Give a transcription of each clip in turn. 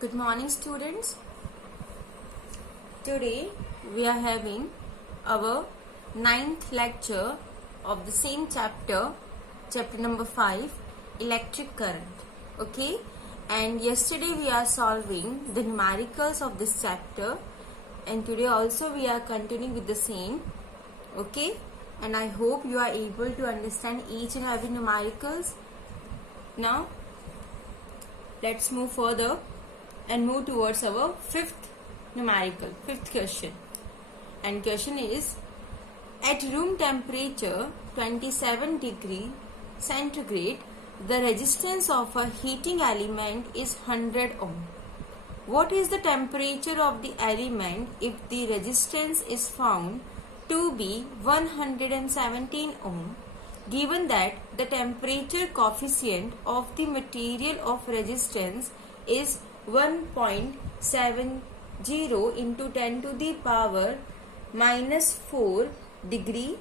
Good morning, students. Today we are having our ninth lecture of the same chapter, chapter number 5, electric current. Okay, and yesterday we are solving the numericals of this chapter, and today also we are continuing with the same. Okay, and I hope you are able to understand each and every numericals. Now let's move further and move towards our fifth question. And question is, at room temperature 27 degree centigrade, the resistance of a heating element is 100 ohm. What is the temperature of the element if the resistance is found to be 117 ohm, given that the temperature coefficient of the material of resistance is 1.70 into 10 to the power minus 4 degree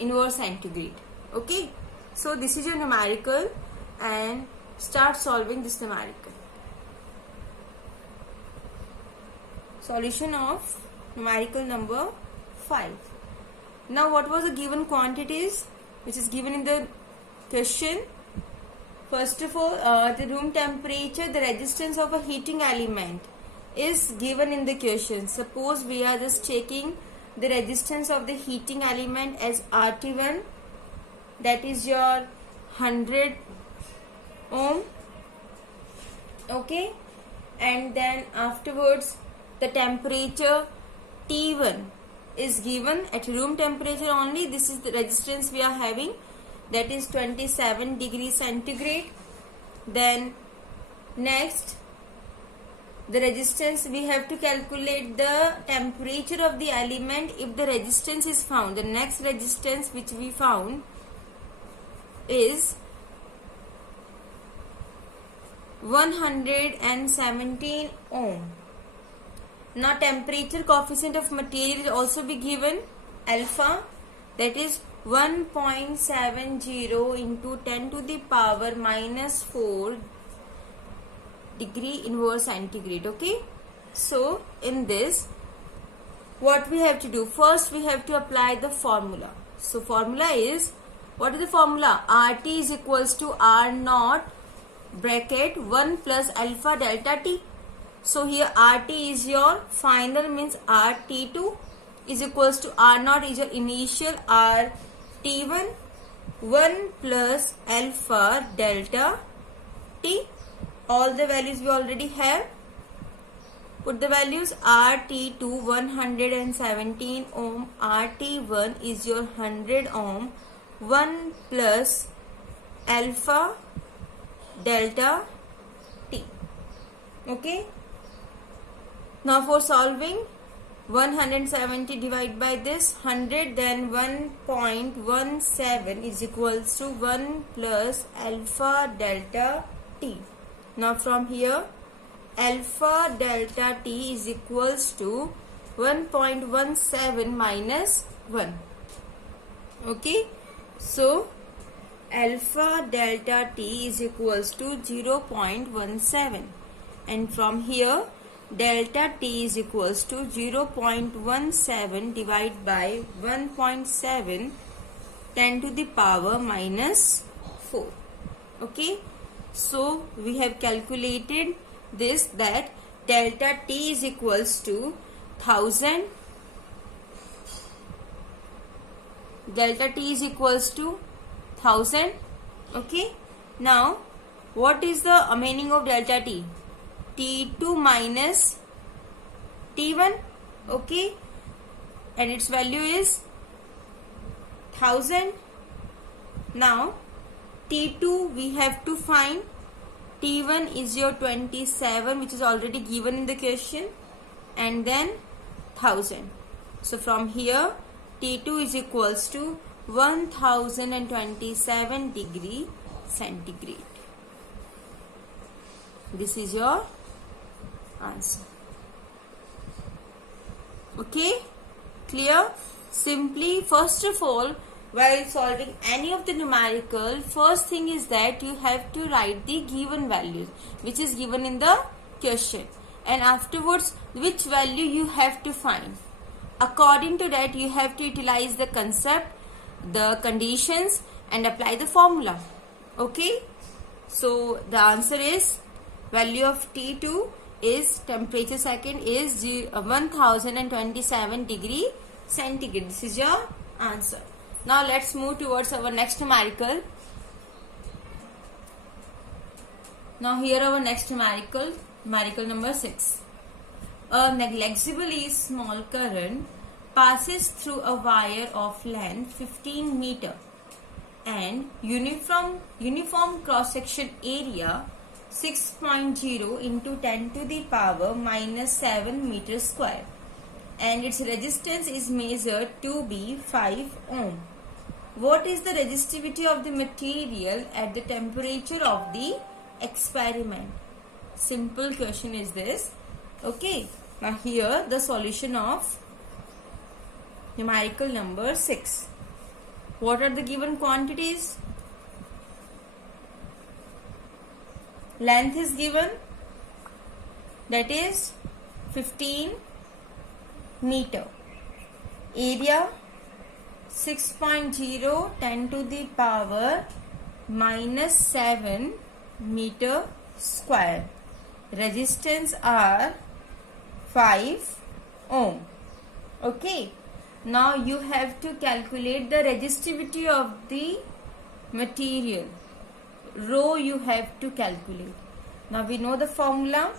inverse centigrade. Okay, so this is your numerical, and start solving this numerical. Solution of numerical number 5. Now what was the given quantities which is given in the question? First of all, the room temperature, the resistance of a heating element is given in the question. Suppose we are just taking the resistance of the heating element as RT1, that is your 100 ohm. Okay, and then afterwards the temperature T1 is given at room temperature only. This is the resistance we are having, that is 27 degrees centigrade. Then next, the resistance, we have to calculate the temperature of the element if the resistance is found. The next resistance which we found is 117 ohm. Now temperature coefficient of material will also be given, alpha, that is 1.70 into 10 to the power minus 4 degree inverse centigrade. Okay, so in this, what we have to do? First we have to apply the formula. So formula is, what is the formula? RT is equals to R naught bracket 1 plus alpha delta T. So here RT is your final, means RT2 is equals to R naught is your initial, RT1 1 plus alpha delta T. All the values we already have. Put the values. RT2 117 ohm, RT1 is your 100 ohm, 1 plus alpha delta T. Okay. Now for solving, 170 divided by this 100, then 1.17 is equals to 1 plus alpha delta T. Now from here, alpha delta T is equals to 1.17 minus 1. Okay, so alpha delta T is equals to 0.17, and from here delta T is equals to 0.17 divided by 1.7, 10 to the power minus 4. Okay, so we have calculated this, that delta T is equals to 1000, delta T is equals to 1000. Okay, now what is the meaning of delta T? T2 minus T1. Okay, and its value is 1000. Now T2 we have to find. T1 is your 27, which is already given in the question, and then 1000. So from here T2 is equals to 1027 degree centigrade. This is your answer. Okay, clear? Simply, first of all, while solving any of the numerical, first thing is that you have to write the given values which is given in the question, and afterwards which value you have to find. According to that, you have to utilize the concept, the conditions, and apply the formula. Okay, so the answer is value of T2 is temperature second is 1027 degree centigrade. This is your answer. Now let's move towards our next numerical. Now here our next numerical number 6. A negligibly small current passes through a wire of length 15 meter and uniform cross section area 6.0 into 10 to the power minus 7 meter square, and its resistance is measured to be 5 ohm. What is the resistivity of the material at the temperature of the experiment? Simple question is this. Okay, now here the solution of numerical number 6. What are the given quantities? Length is given, that is 15 meter. Area 6.0 10 to the power minus 7 meter square. Resistance are 5 ohm. Okay. Now you have to calculate the resistivity of the material. Rho you have to calculate. Now we know the formula.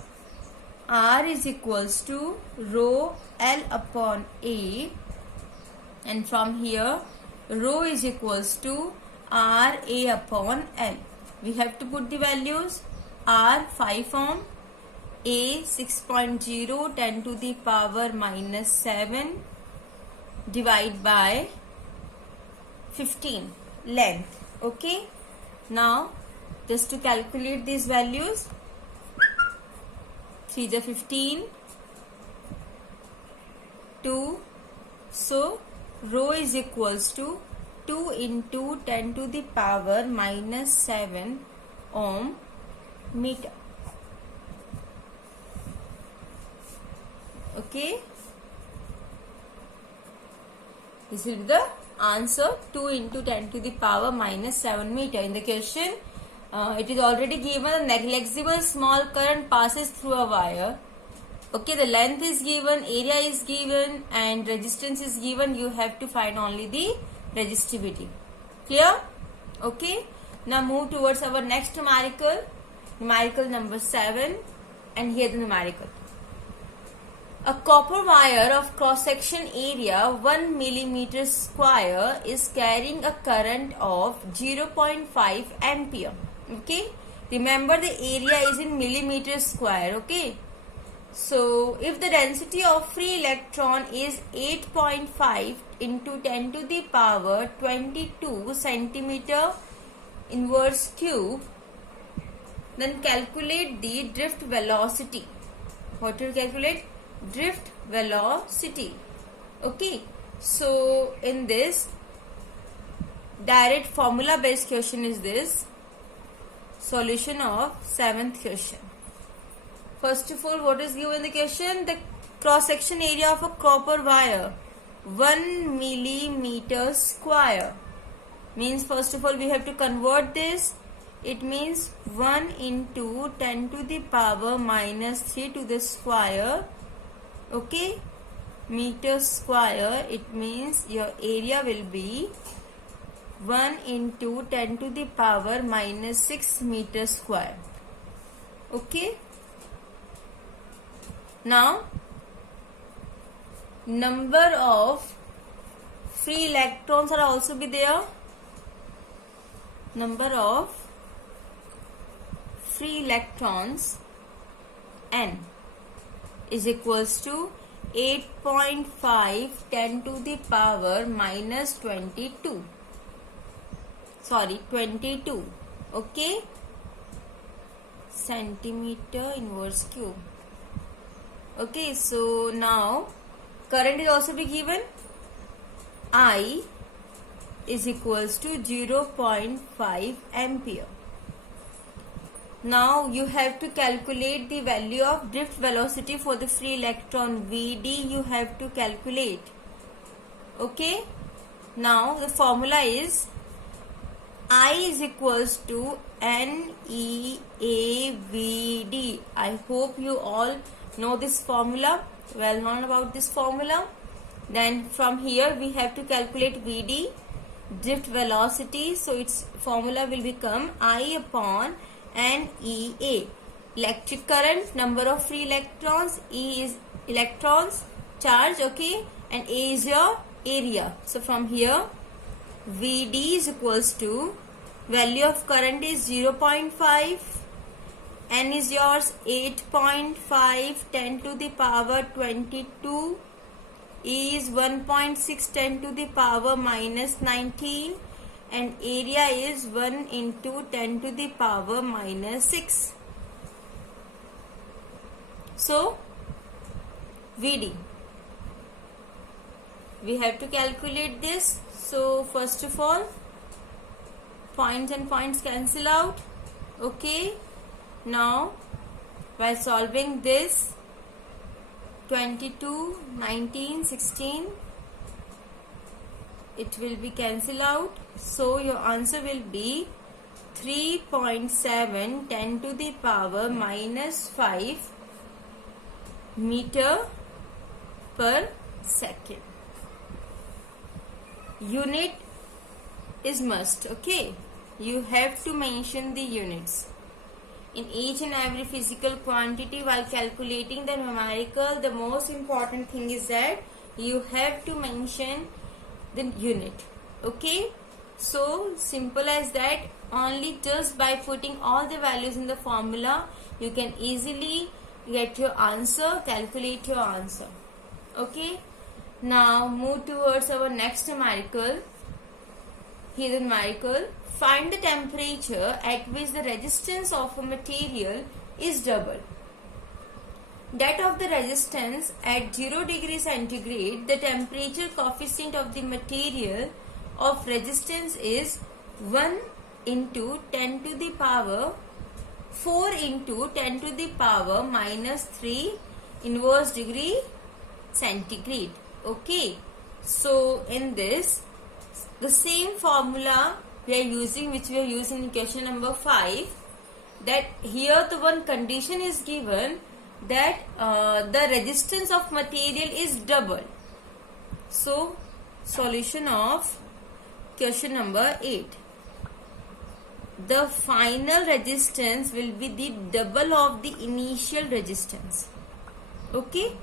R is equals to rho L upon A, and from here rho is equals to R A upon L. We have to put the values. R 5 ohm, A 6.0 10 to the power minus 7 divide by 15 length. Okay, now just to calculate these values, 3 is 15, 2, so rho is equals to 2 into 10 to the power minus 7 ohm meter. Okay, this will be the answer, 2 into 10 to the power minus 7 meter. In the question, it is already given a negligible small current passes through a wire. Okay, the length is given, area is given, and resistance is given. You have to find only the resistivity. Clear? Okay. Now move towards our next numerical number 7, and here the numerical. A copper wire of cross-section area 1 millimeter square is carrying a current of 0.5 ampere. Okay, remember the area is in millimeter square. Okay, so if the density of free electron is 8.5 into 10 to the power 22 centimeter inverse cube, then calculate the drift velocity. What will calculate? Drift velocity. Okay, so in this direct formula based question is this. Solution of 7th question. First of all, what is given in the question? The cross section area of a copper wire 1 millimeter square means, first of all we have to convert this. It means 1 into 10 to the power minus 3 to the square. Okay, meter square, it means your area will be 1 into 10 to the power minus 6 meter square. Okay, now number of free electrons are also be there. Number of free electrons N is equals to 8.5 10 to the power minus 22. Okay, centimeter inverse cube. Okay, so now current is also be given. I is equals to 0.5 ampere. Now you have to calculate the value of drift velocity for the free electron. Vd you have to calculate. Okay. Now the formula is I is equals to NEAVD. I hope you all know this formula, well known about this formula. Then from here we have to calculate Vd, drift velocity. So its formula will become I upon NEA. Electric current, number of free electrons, E is electrons, charge, okay, and A is your area. So from here Vd is equals to, value of current is 0.5, N is yours 8.5, 10 to the power 22, E is 1.6, 10 to the power minus 19, and area is 1 into 10 to the power minus 6. So Vd, we have to calculate this. So first of all, points and points cancel out. Okay. Now by solving this, 22, 19, 16, it will be cancel out. So your answer will be 3.7, 10 to the power minus 5 meter per second. Unit is must, okay. You have to mention the units in each and every physical quantity while calculating the numerical. The most important thing is that you have to mention the unit, okay. So simple as that. Only just by putting all the values in the formula you can easily get your answer, calculate your answer, okay. Now move towards our next numerical. Here the numerical, find the temperature at which the resistance of a material is double that of the resistance at 0 degree centigrade. The temperature coefficient of the material of resistance is 1 into 10 to the power 4 into 10 to the power minus 3 inverse degree centigrade. Okay, so in this, the same formula we are using, which we are using in question number 5, that here the one condition is given that the resistance of material is double. So solution of question number 8, the final resistance will be the double of the initial resistance, okay.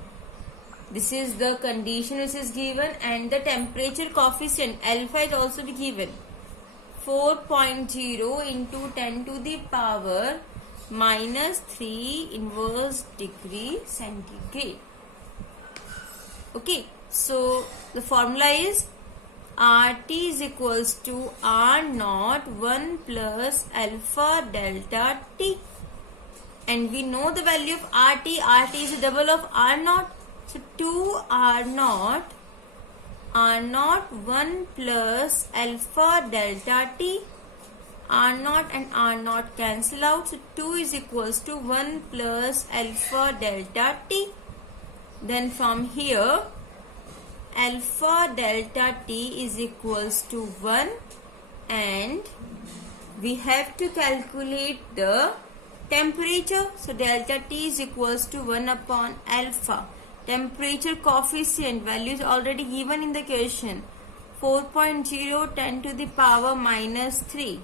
This is the condition which is given, and the temperature coefficient alpha is also be given 4.0 into 10 to the power minus 3 inverse degree centigrade. Okay, so the formula is RT is equals to R naught 1 plus alpha delta T, and we know the value of RT. RT is the double of R naught. So 2 R naught 1 plus alpha delta T. R naught and R naught cancel out. So 2 is equals to 1 plus alpha delta T. Then from here, alpha delta T is equals to 1, and we have to calculate the temperature. So delta T is equals to 1 upon alpha. Temperature coefficient value is already given in the question, 4.0 10 to the power minus 3.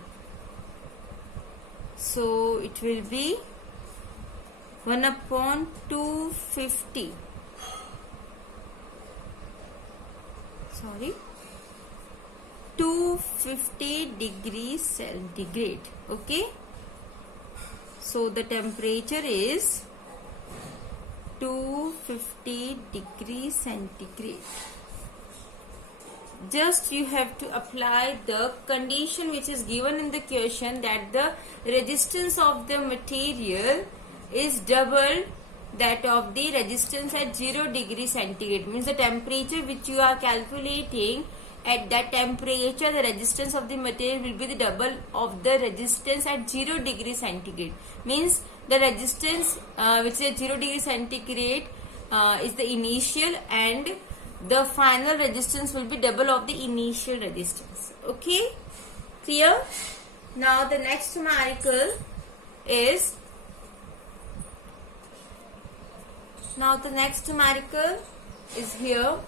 So it will be 1 upon 250. 250 degrees centigrade. Okay. So the temperature is 250 degrees centigrade. Just you have to apply the condition which is given in the question, that the resistance of the material is double that of the resistance at 0 degree centigrade. Means the temperature which you are calculating at that temperature the resistance of the material will be the double of the resistance at 0 degree centigrade. Means the resistance which is at 0 degree centigrade is the initial, and the final resistance will be double of the initial resistance. Okay, clear? Now the next numerical is here.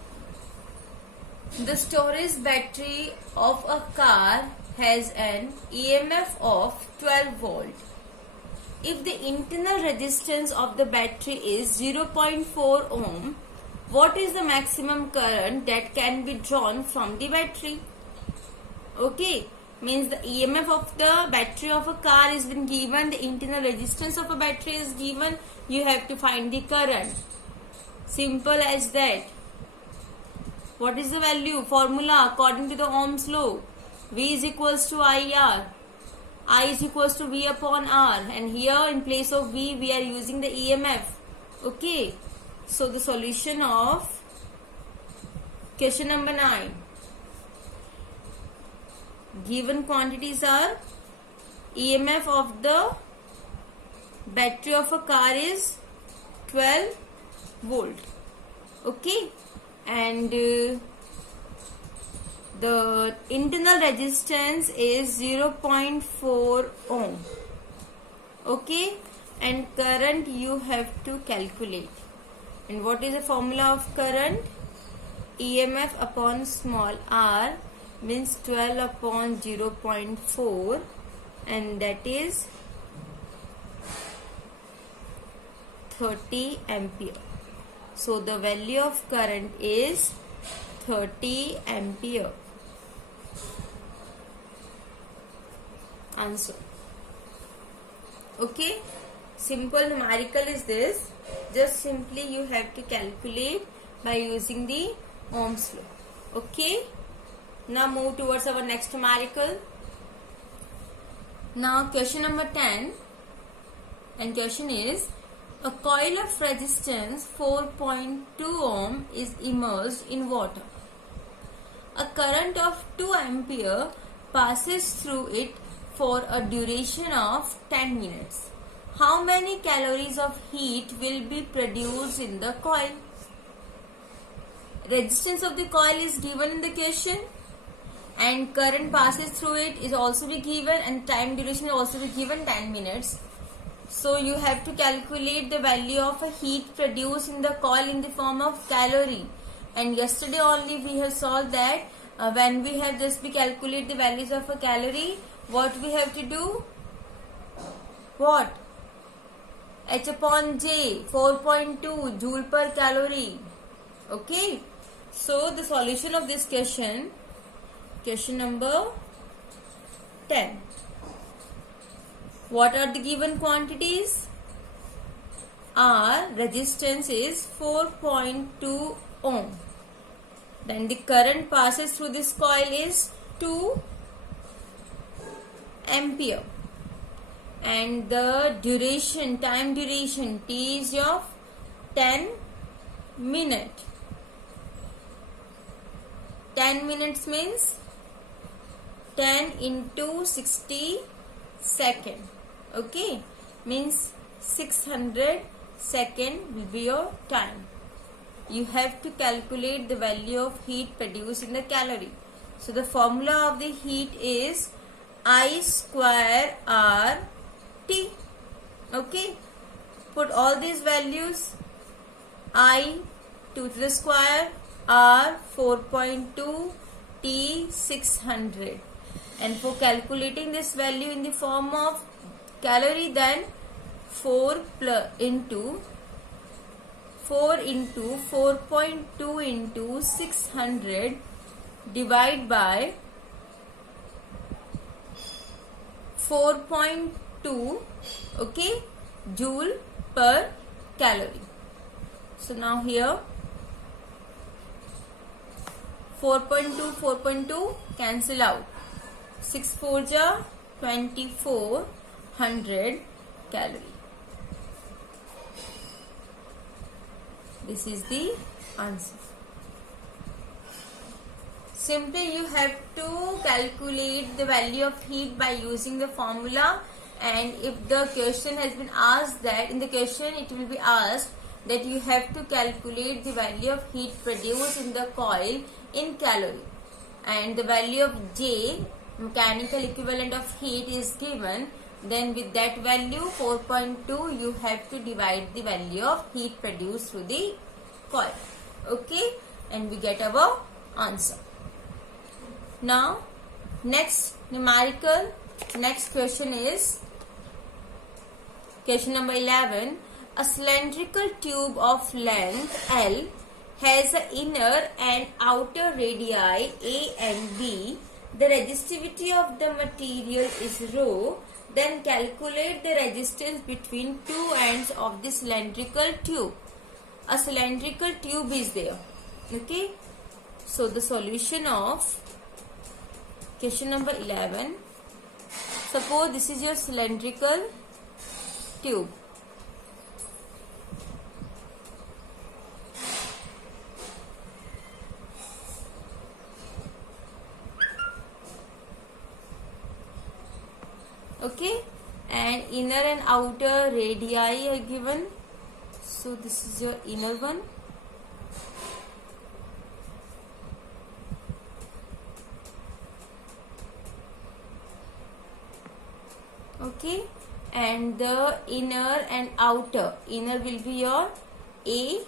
The storage battery of a car has an EMF of 12 volt. If the internal resistance of the battery is 0.4 ohm, what is the maximum current that can be drawn from the battery? Okay, means the EMF of the battery of a car is been given, the internal resistance of a battery is given, you have to find the current. Simple as that. What is the value? Formula according to the Ohm's law. V is equals to IR. I is equals to V upon R. And here in place of V, we are using the EMF. Okay. So the solution of question number 9. Given quantities are EMF of the battery of a car is 12 volt. Okay. And the internal resistance is 0.4 ohm. Okay, and current you have to calculate. And what is the formula of current? EMF upon small r means 12 upon 0.4, and that is 30 ampere. So the value of current is 30 ampere. Answer. Okay. Simple numerical is this. Just simply you have to calculate by using the Ohm's law. Okay. Now move towards our next numerical. Now question number 10. And question is, a coil of resistance 4.2 ohm is immersed in water. A current of 2 ampere passes through it for a duration of 10 minutes. How many calories of heat will be produced in the coil? Resistance of the coil is given in the question, and current passes through it is also be given, and time duration is also be given 10 minutes. So you have to calculate the value of a heat produced in the coil in the form of calorie. And yesterday only we have solved that when we have just be calculate the values of a calorie, what we have to do? What? H upon J, 4.2 joule per calorie. Okay. So the solution of this question number 10. What are the given quantities? R resistance is 4.2 ohm. Then the current passes through this coil is 2 ampere. And the duration, time duration, T is of 10 minutes. 10 minutes means 10 into 60 second. Okay, means 600 second will be your time. You have to calculate the value of heat produced in the calorie. So the formula of the heat is I square R T. Okay, put all these values. I 2 to the square, R 4.2, T 600. And for calculating this value in the form of calorie, then 4 into 4.2 into 600 divide by 4.2, okay, joule per calorie. So now here 4.2 cancel out. 6 4 ja 2400 calorie. This is the answer. Simply you have to calculate the value of heat by using the formula, and if the question has been asked that, in the question it will be asked that you have to calculate the value of heat produced in the coil in calorie, and the value of J, mechanical equivalent of heat, is given. Then with that value 4.2 you have to divide the value of heat produced through the coil. Okay, and we get our answer. Now next numerical, next question is question number 11. A cylindrical tube of length L has an inner and outer radii A and B. The resistivity of the material is rho. Then calculate the resistance between two ends of the cylindrical tube. A cylindrical tube is there. Okay. So the solution of question number 11. Suppose this is your cylindrical tube. Okay, and inner and outer radii are given. So this is your inner one. Okay, and the inner and outer, inner will be your A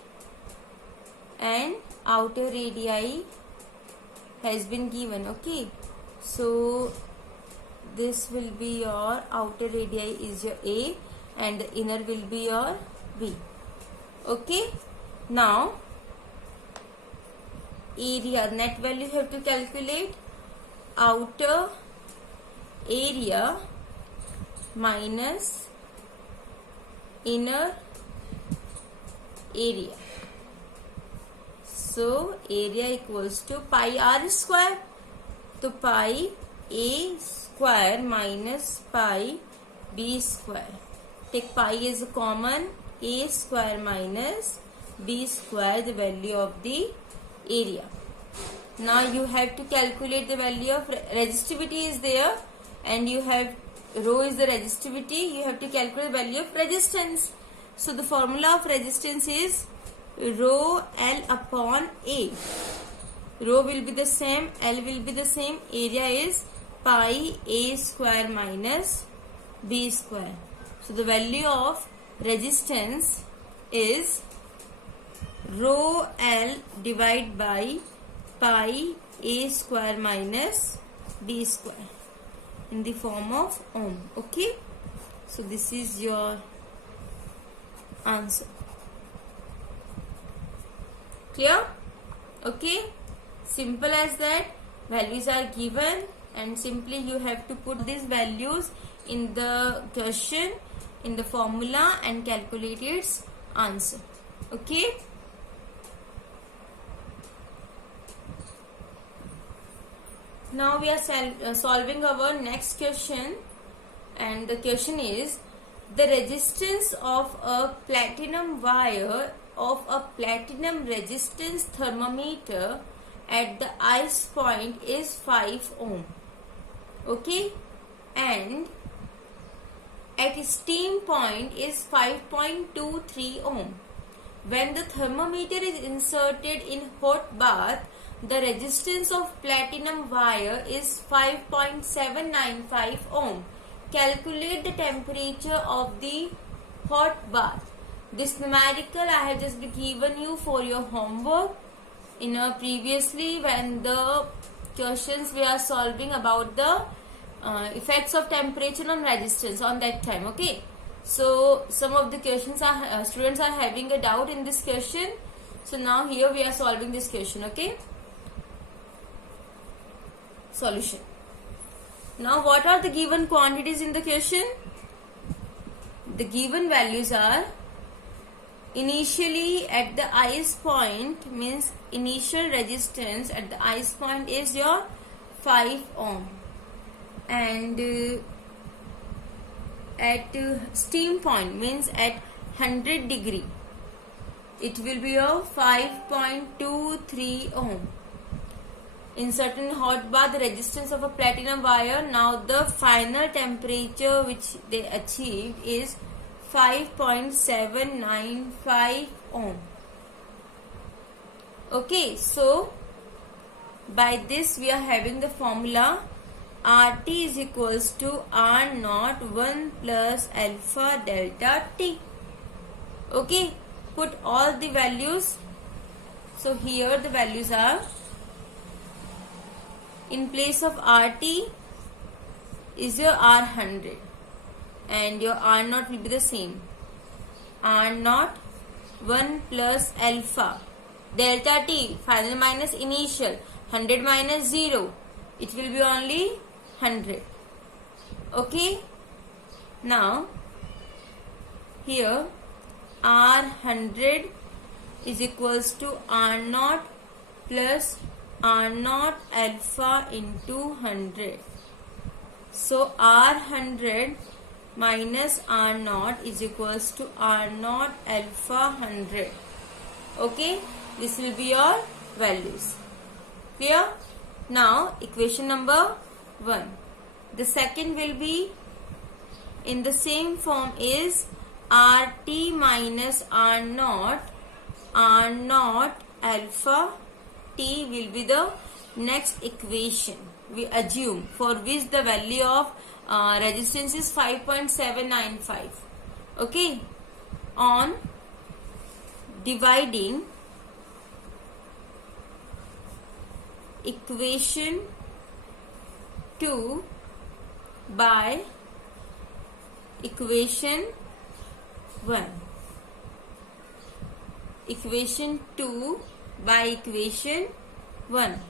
and outer radii has been given. Okay, so this will be your outer radii is your A and the inner will be your B. Okay, now area, net value you have to calculate. Outer area minus inner area. So area equals to pi r square. So pi A square minus pi B square. Take pi as a common. A square minus B square, the value of the area. Now you have to calculate the value of resistivity is there, and you have rho is the resistivity. You have to calculate the value of resistance. So the formula of resistance is rho L upon A. Rho will be the same, L will be the same. Area is pi A square minus B square. So the value of resistance is rho L divided by pi A square minus B square in the form of ohm. Okay, so this is your answer. Clear? Okay, simple as that. Values are given and simply you have to put these values in the question, in the formula, and calculate its answer. Okay, now we are solving our next question, and the question is the resistance of a platinum wire of a platinum resistance thermometer at the ice point is 5 ohm. Okay, and at steam point is 5.23 ohm. When the thermometer is inserted in hot bath, the resistance of platinum wire is 5.795 ohm. Calculate the temperature of the hot bath. This numerical I have just given you for your homework. Previously when the questions we are solving about the effects of temperature on resistance on that time. Okay, so some of the questions are students are having a doubt in this question. So now here we are solving this question. Okay, solution. Now what are the given quantities in the question? The given values are initially at the ice point, means initial resistance at the ice point is your 5 ohm, and at steam point, means at 100 degree, it will be your 5.23 ohm. in certain hot bath the resistance of a platinum wire. Now the final temperature which they achieved is 5.795 ohm. Okay, so by this we are having the formula RT is equals to R naught 1 plus alpha delta T. Okay, put all the values. So here the values are, in place of RT is your R100 and your R naught will be the same. R naught 1 plus alpha delta T, final minus initial, 100 minus 0, it will be only 100. Okay, now here R100 is equals to R naught plus R naught alpha into 100. So R100 minus R naught is equals to R naught alpha 100. Okay, this will be your values. Clear? Now equation number 1. The second will be in the same form is RT minus R naught alpha T will be the next equation we assume, for which the value of resistance is 5.795. Okay, on dividing equation 2 by equation 1. Equation 2 by equation 1.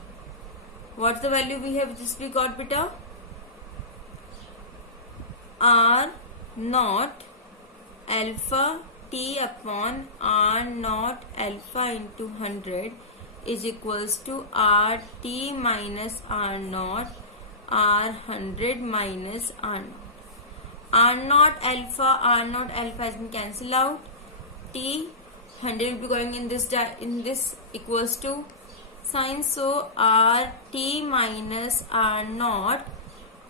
What's the value we have just we got, beta? R naught alpha T upon R naught alpha into 100 is equals to RT minus R naught R100 minus R naught. R naught alpha has been cancelled out. T 100 will be going in this equals to sign. So RT minus R naught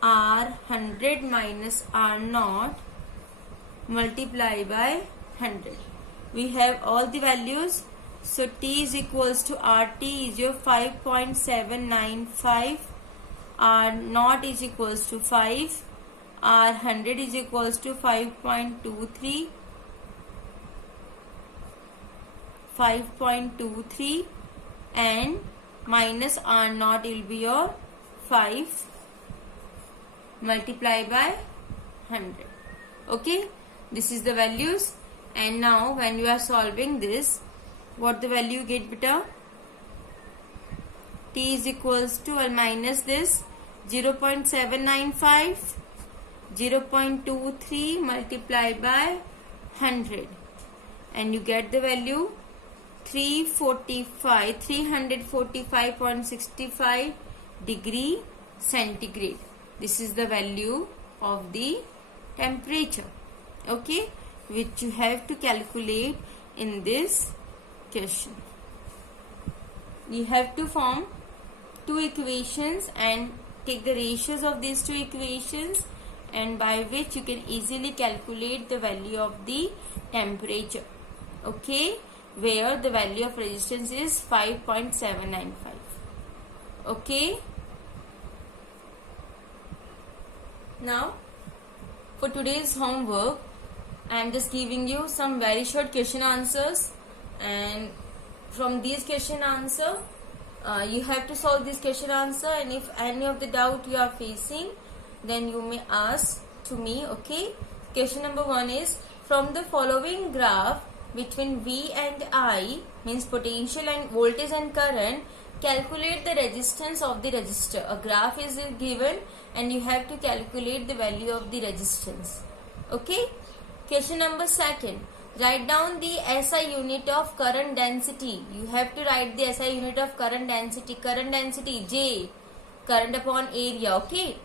R100 minus R naught multiply by 100. We have all the values. So T is equals to RT is your 5.795. R naught is equals to 5. R100 is equals to 5.23. And minus R naught will be your 5 multiplied by 100. Okay, this is the values. And now when you are solving this, what the value you get, beta? T is equals to, or minus this 0.795, 0.23 multiplied by 100, and you get the value 345.65 degree centigrade. This is the value of the temperature, okay, which you have to calculate in this question. You have to form two equations and take the ratios of these two equations, and by which you can easily calculate the value of the temperature, okay, where the value of resistance is 5.795. okay. Now for today's homework, I am just giving you some very short question answers, and from these question answer you have to solve this question answer, and if any of the doubt you are facing, then you may ask to me, okay. Question number 1 is, from the following graph between V and I, means potential and voltage and current, calculate the resistance of the resistor. A graph is given and you have to calculate the value of the resistance, okay. Question number 2, write down the SI unit of current density. You have to write the SI unit of current density. Current density J, current upon area, okay.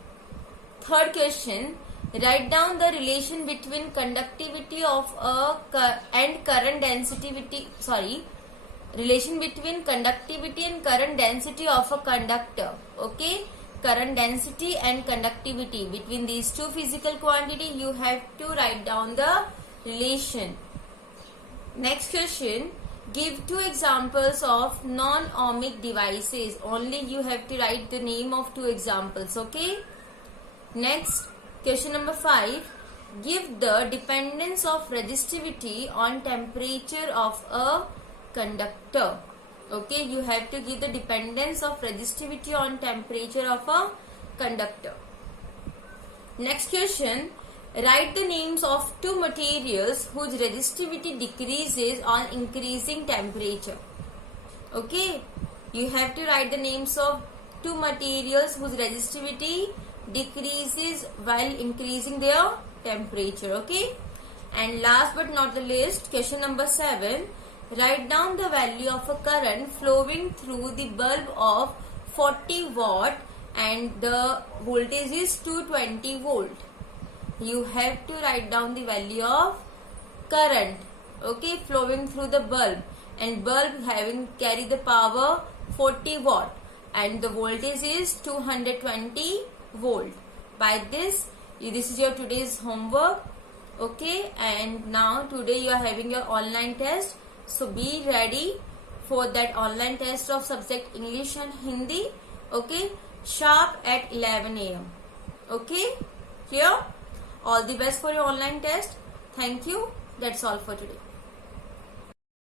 Third question, write down the relation between conductivity of a and current density, relation between conductivity and current density of a conductor. Okay, current density and conductivity, between these two physical quantity you have to write down the relation. Next question, give two examples of non-ohmic devices. Only you have to write the name of two examples. Okay, next question number 5, give the dependence of resistivity on temperature of a conductor. Okay, you have to give the dependence of resistivity on temperature of a conductor. Next question, write the names of two materials whose resistivity decreases on increasing temperature. Okay, you have to write the names of two materials whose resistivity decreases while increasing their temperature. Okay, and last but not the least, question number 7, write down the value of a current flowing through the bulb of 40 watt and the voltage is 220 volt. You have to write down the value of current, okay, flowing through the bulb, and bulb having carry the power 40 watt and the voltage is 220 volt. By this is your today's homework. Okay, and now today you are having your online test, so be ready for that online test of subject English and Hindi. Okay, sharp at 11 a.m. Okay, here, all the best for your online test. Thank you. That's all for today.